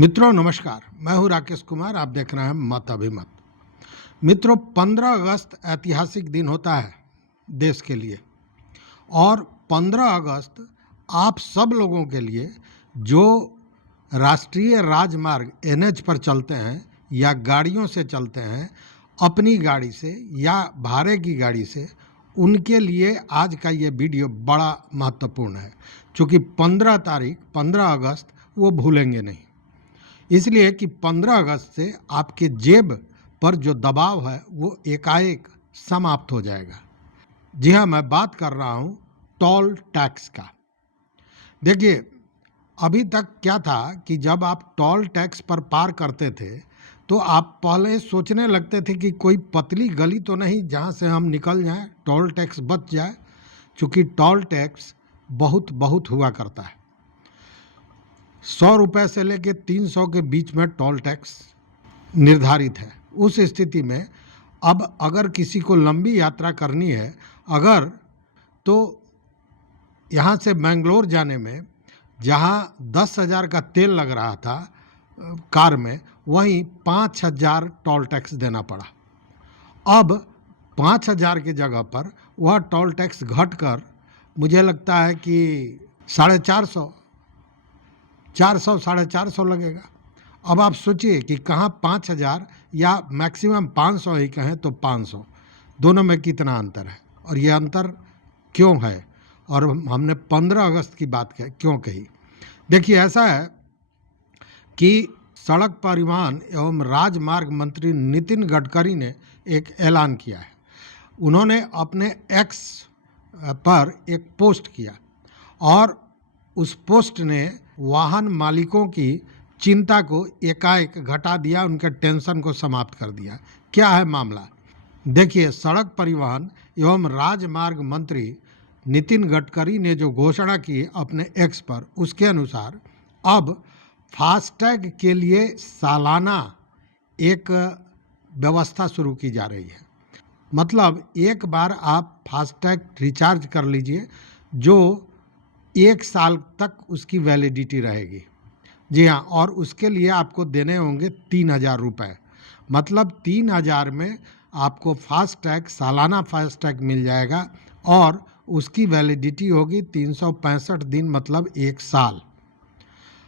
मित्रों नमस्कार, मैं हूं राकेश कुमार। आप देख रहे हैं मत अभिमत। मित्रों 15 अगस्त ऐतिहासिक दिन होता है देश के लिए और 15 अगस्त आप सब लोगों के लिए जो राष्ट्रीय राजमार्ग एनएच पर चलते हैं या गाड़ियों से चलते हैं, अपनी गाड़ी से या भाड़े की गाड़ी से, उनके लिए आज का ये वीडियो बड़ा महत्वपूर्ण है। क्योंकि 15 अगस्त वो भूलेंगे नहीं, इसलिए कि 15 अगस्त से आपके जेब पर जो दबाव है वो एकाएक समाप्त हो जाएगा। जी हाँ, मैं बात कर रहा हूँ टोल टैक्स का। देखिए, अभी तक क्या था कि जब आप टोल टैक्स पर पार करते थे तो आप पहले सोचने लगते थे कि कोई पतली गली तो नहीं जहाँ से हम निकल जाएं, टोल टैक्स बच जाए। क्योंकि टोल टैक्स बहुत हुआ करता है। 100 रुपये से लेकर 300 के बीच में टोल टैक्स निर्धारित है। उस स्थिति में अब अगर किसी को लंबी यात्रा करनी है तो यहाँ से बेंगलोर जाने में जहाँ 10,000 का तेल लग रहा था कार में, वहीं 5,000 टोल टैक्स देना पड़ा। अब 5,000 की जगह पर वह टोल टैक्स घटकर मुझे लगता है कि 450 400-450 लगेगा। अब आप सोचिए कि कहाँ 5,000 या मैक्सिमम 500 ही कहें तो 500, दोनों में कितना अंतर है और ये अंतर क्यों है, और हमने 15 अगस्त की बात क्यों कही। देखिए, ऐसा है कि सड़क परिवहन एवं राजमार्ग मंत्री नितिन गडकरी ने एक ऐलान किया है। उन्होंने अपने एक्स पर एक पोस्ट किया और उस पोस्ट ने वाहन मालिकों की चिंता को एकाएक घटा दिया, उनके टेंशन को समाप्त कर दिया। क्या है मामला? देखिए, सड़क परिवहन एवं राजमार्ग मंत्री नितिन गडकरी ने जो घोषणा की अपने एक्स पर, उसके अनुसार अब फास्टैग के लिए सालाना एक व्यवस्था शुरू की जा रही है। मतलब एक बार आप फास्टैग रिचार्ज कर लीजिए, जो 1 साल तक उसकी वैलिडिटी रहेगी। जी हाँ, और उसके लिए आपको देने होंगे 3,000 रुपये। मतलब 3,000 में आपको फास्टैग, सालाना फास्टैग मिल जाएगा और उसकी वैलिडिटी होगी 365 दिन, मतलब 1 साल।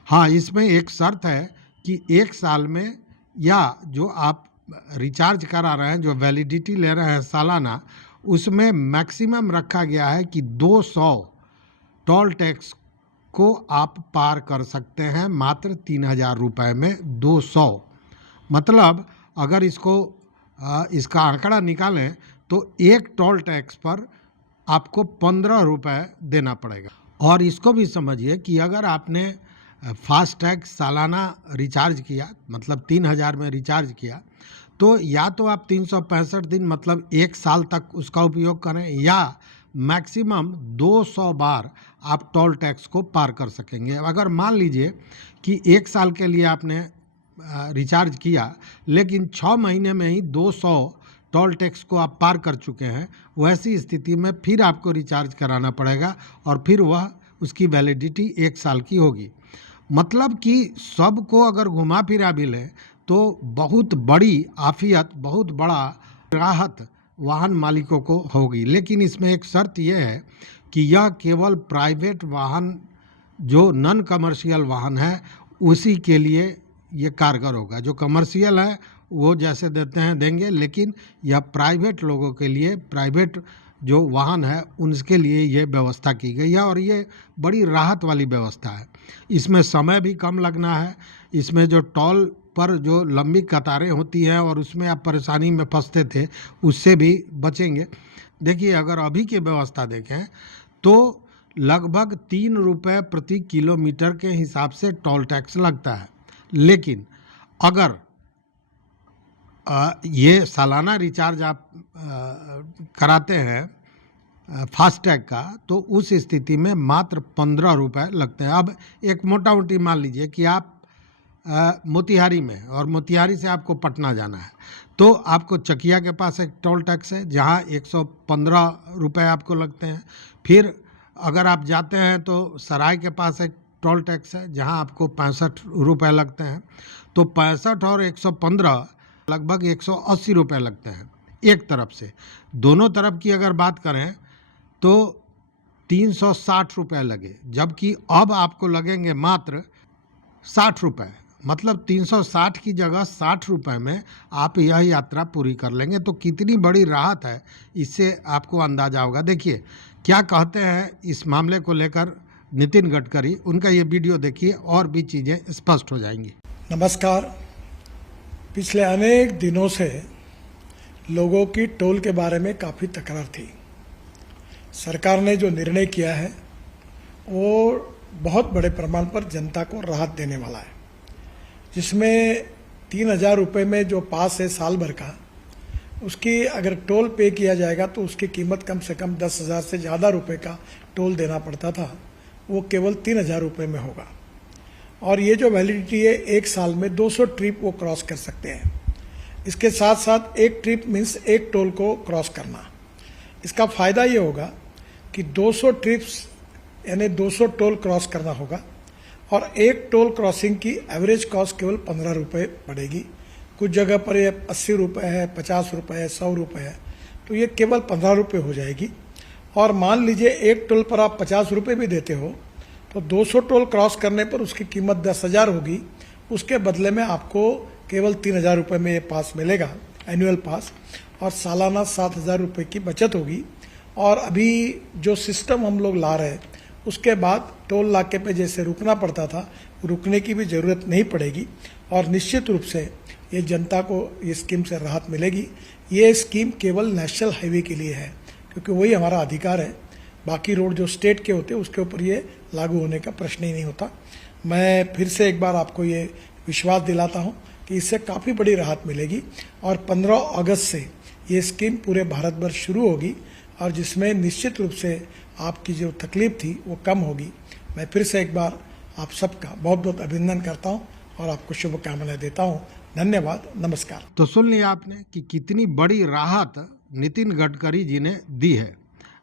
हाँ, इसमें एक शर्त है कि 1 साल में या जो आप रिचार्ज करा रहे हैं, जो वैलिडिटी ले रहे हैं सालाना, उसमें मैक्सिमम रखा गया है कि 200 टोल टैक्स को आप पार कर सकते हैं मात्र 3,000 रुपये में। 200 मतलब अगर इसका आंकड़ा निकालें तो एक टोल टैक्स पर आपको 15 रुपये देना पड़ेगा। और इसको भी समझिए कि अगर आपने फास्टैग सालाना रिचार्ज किया, मतलब 3,000 में रिचार्ज किया, तो या तो आप 365 दिन मतलब 1 साल तक उसका उपयोग करें, या मैक्सिमम 200 बार आप टोल टैक्स को पार कर सकेंगे। अगर मान लीजिए कि 1 साल के लिए आपने रिचार्ज किया, लेकिन 6 महीने में ही 200 टोल टैक्स को आप पार कर चुके हैं, वैसी स्थिति में फिर आपको रिचार्ज कराना पड़ेगा और फिर वह उसकी वैलिडिटी 1 साल की होगी। मतलब कि सबको अगर घुमा फिरा भी लें तो बहुत बड़ी आफियत, बहुत बड़ा राहत वाहन मालिकों को होगी। लेकिन इसमें एक शर्त यह है कि यह केवल प्राइवेट वाहन, जो नॉन कमर्शियल वाहन है, उसी के लिए ये कारगर होगा। जो कमर्शियल है वो जैसे देते हैं देंगे, लेकिन यह प्राइवेट लोगों के लिए, प्राइवेट जो वाहन है उनके लिए ये व्यवस्था की गई है और ये बड़ी राहत वाली व्यवस्था है। इसमें समय भी कम लगना है। इसमें जो टोल पर जो लंबी कतारें होती हैं और उसमें आप परेशानी में फंसते थे, उससे भी बचेंगे। देखिए, अगर अभी की व्यवस्था देखें तो लगभग 3 रुपये प्रति किलोमीटर के हिसाब से टोल टैक्स लगता है। लेकिन अगर ये सालाना रिचार्ज आप कराते हैं फास्टैग का, तो उस स्थिति में मात्र 15 रुपये लगते हैं। अब एक मोटा मोटी मान लीजिए कि आप मोतिहारी में, और मोतिहारी से आपको पटना जाना है, तो आपको चकिया के पास एक टोल टैक्स है जहाँ 115 रुपये आपको लगते हैं। फिर अगर आप जाते हैं तो सराय के पास एक टोल टैक्स है जहां आपको 65 रुपये लगते हैं, तो 65 और 115 लगभग 180 रुपये लगते हैं एक तरफ से। दोनों तरफ की अगर बात करें तो 360 रुपये लगे, जबकि अब आपको लगेंगे मात्र 60 रुपये। मतलब 360 की जगह 60 रुपये में आप यह यात्रा पूरी कर लेंगे। तो कितनी बड़ी राहत है, इससे आपको अंदाजा होगा। देखिए क्या कहते हैं इस मामले को लेकर नितिन गडकरी, उनका ये वीडियो देखिए और भी चीज़ें स्पष्ट हो जाएंगी। नमस्कार। पिछले अनेक दिनों से लोगों की टोल के बारे में काफ़ी तकरार थी। सरकार ने जो निर्णय किया है वो बहुत बड़े प्रमाण पर जनता को राहत देने वाला है, जिसमें 3,000 रुपये में जो पास है साल भर का, उसकी अगर टोल पे किया जाएगा तो उसकी कीमत कम से कम 10,000 से ज़्यादा रुपये का टोल देना पड़ता था, वो केवल 3,000 रुपये में होगा। और ये जो वैलिडिटी है, एक साल में 200 ट्रिप वो क्रॉस कर सकते हैं। इसके साथ साथ एक ट्रिप मीन्स एक टोल को क्रॉस करना। इसका फ़ायदा ये होगा कि 200 ट्रिप्स यानी 200 टोल क्रॉस करना होगा और एक टोल क्रॉसिंग की एवरेज कॉस्ट केवल 15 रुपये पड़ेगी। कुछ जगह पर ये 80 रुपये है, 50 रुपये है, 100 रुपये है, तो ये केवल 15 रुपये हो जाएगी। और मान लीजिए एक टोल पर आप 50 रुपये भी देते हो तो 200 टोल क्रॉस करने पर उसकी कीमत 10,000 होगी। उसके बदले में आपको केवल 3,000 रुपये में ये पास मिलेगा, एनुअल पास, और सालाना 7,000 रुपये की बचत होगी। और अभी जो सिस्टम हम लोग ला रहे हैं उसके बाद टोल नाके पे जैसे रुकना पड़ता था, रुकने की भी ज़रूरत नहीं पड़ेगी और निश्चित रूप से ये जनता को ये स्कीम से राहत मिलेगी। ये स्कीम केवल नेशनल हाईवे के लिए है क्योंकि वही हमारा अधिकार है। बाकी रोड जो स्टेट के होते हैं उसके ऊपर ये लागू होने का प्रश्न ही नहीं होता। मैं फिर से एक बार आपको ये विश्वास दिलाता हूँ कि इससे काफ़ी बड़ी राहत मिलेगी और 15 अगस्त से ये स्कीम पूरे भारत भर शुरू होगी और जिसमें निश्चित रूप से आपकी जो तकलीफ थी वो कम होगी। मैं फिर से एक बार आप सबका बहुत बहुत अभिनंदन करता हूँ और आपको शुभकामनाएं देता हूँ। धन्यवाद, नमस्कार। तो सुन लिया आपने कि कितनी बड़ी राहत नितिन गडकरी जी ने दी है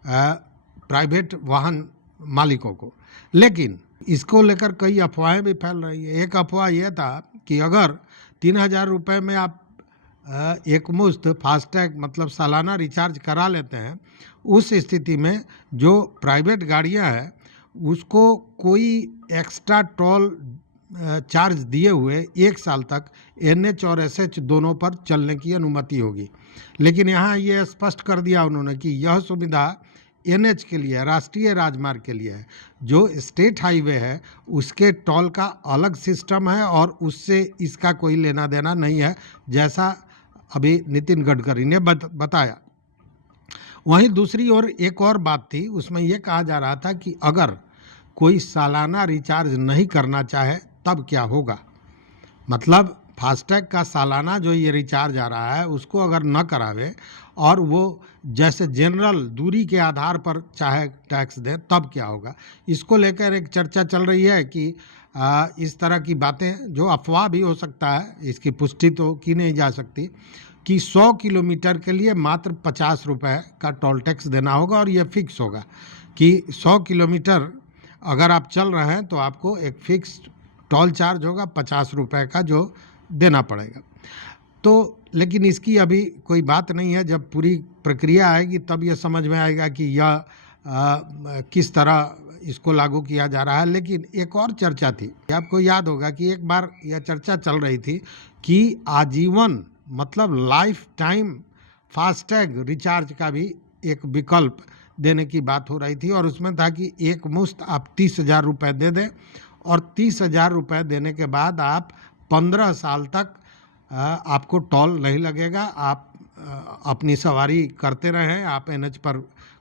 प्राइवेट वाहन मालिकों को। लेकिन इसको लेकर कई अफवाहें भी फैल रही है। एक अफवाह यह था कि अगर 3,000 रुपये में आप एक मुश्त फास्टैग मतलब सालाना रिचार्ज करा लेते हैं, उस स्थिति में जो प्राइवेट गाड़ियां हैं उसको कोई एक्स्ट्रा टोल चार्ज दिए हुए 1 साल तक NH और SH दोनों पर चलने की अनुमति होगी। लेकिन यहाँ ये स्पष्ट कर दिया उन्होंने कि यह सुविधा NH के लिए, राष्ट्रीय राजमार्ग के लिए है। जो स्टेट हाईवे है उसके टोल का अलग सिस्टम है और उससे इसका कोई लेना देना नहीं है, जैसा अभी नितिन गडकरी ने बताया। वहीं दूसरी ओर एक और बात थी, उसमें यह कहा जा रहा था कि अगर कोई सालाना रिचार्ज नहीं करना चाहे तब क्या होगा। मतलब फास्टैग का सालाना जो ये रिचार्ज आ रहा है उसको अगर न करावे और वो जैसे जनरल दूरी के आधार पर चाहे टैक्स दे तब क्या होगा। इसको लेकर एक चर्चा चल रही है कि इस तरह की बातें, जो अफवाह भी हो सकता है, इसकी पुष्टि तो की नहीं जा सकती, कि 100 किलोमीटर के लिए मात्र 50 रुपये का टोल टैक्स देना होगा और यह फिक्स होगा कि 100 किलोमीटर अगर आप चल रहे हैं तो आपको एक फिक्स टोल चार्ज होगा 50 रुपये का जो देना पड़ेगा। तो लेकिन इसकी अभी कोई बात नहीं है। जब पूरी प्रक्रिया आएगी तब यह समझ में आएगा कि यह किस तरह इसको लागू किया जा रहा है। लेकिन एक और चर्चा थी, आपको याद होगा कि एक बार यह चर्चा चल रही थी कि आजीवन मतलब लाइफ टाइम फास्टैग रिचार्ज का भी एक विकल्प देने की बात हो रही थी और उसमें था कि एक मुश्त आप 30,000 रुपये दे दें और 30,000 रुपये देने के बाद आप 15 साल तक आपको टोल नहीं लगेगा। आप अपनी सवारी करते रहें, आप NH पर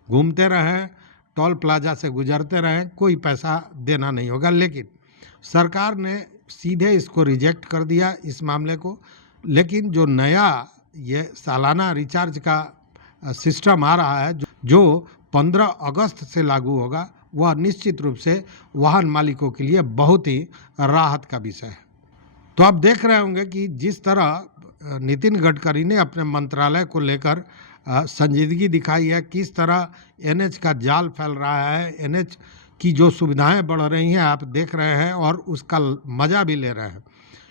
घूमते रहें, टोल प्लाजा से गुजरते रहें, कोई पैसा देना नहीं होगा। लेकिन सरकार ने सीधे इसको रिजेक्ट कर दिया इस मामले को। लेकिन जो नया ये सालाना रिचार्ज का सिस्टम आ रहा है जो 15 अगस्त से लागू होगा, वह निश्चित रूप से वाहन मालिकों के लिए बहुत ही राहत का विषय है। तो आप देख रहे होंगे कि जिस तरह नितिन गडकरी ने अपने मंत्रालय को लेकर संजीदगी दिखाई है, किस तरह NH का जाल फैल रहा है, NH की जो सुविधाएं बढ़ रही हैं आप देख रहे हैं और उसका मज़ा भी ले रहे हैं।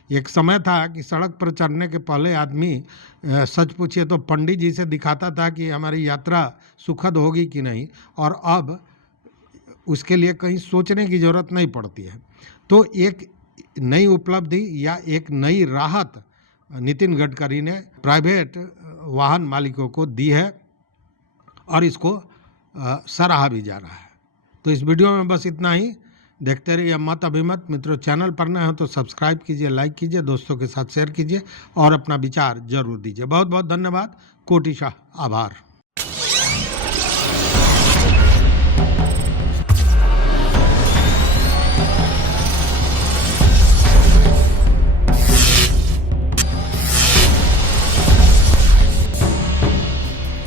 एक समय था कि सड़क पर चढ़ने के पहले आदमी सच पूछिए तो पंडित जी से दिखाता था कि हमारी यात्रा सुखद होगी कि नहीं, और अब उसके लिए कहीं सोचने की ज़रूरत नहीं पड़ती है। तो एक नई उपलब्धि या एक नई राहत नितिन गडकरी ने प्राइवेट वाहन मालिकों को दी है और इसको सराहा भी जा रहा है। तो इस वीडियो में बस इतना ही। देखते रहिए मत अभिमत। मित्रों, चैनल पर नए हो तो सब्सक्राइब कीजिए, लाइक कीजिए, दोस्तों के साथ शेयर कीजिए और अपना विचार जरूर दीजिए। बहुत बहुत धन्यवाद। कोटिशाह आभार।